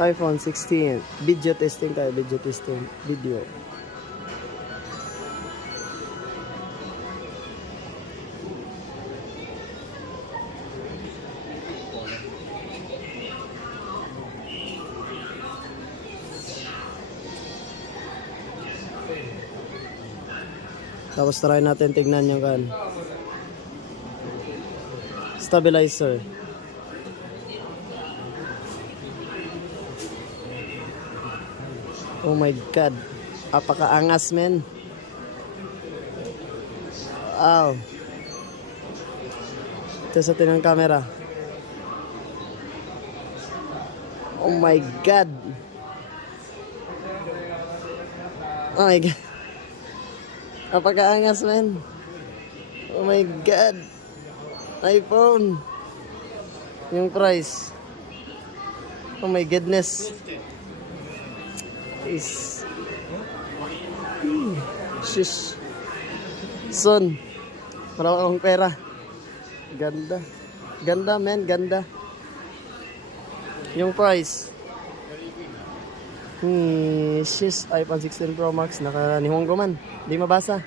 iPhone 16. Video testing tayo, video testing. Video. Tapos try natin tignan yung kan. Stabilizer. Oh my god. Apakaangas, men. Wow. Ito sa tinang camera. Oh my god. Oh my god. Apakaangas, men. Oh my god. iPhone. Yung price. Oh my goodness. Is shush. Son. Marami akong pera. Ganda. Ganda, men. Ganda. Yung price. Shush. iPhone 16 Pro Max. Naka Nihongo man. Di mabasa.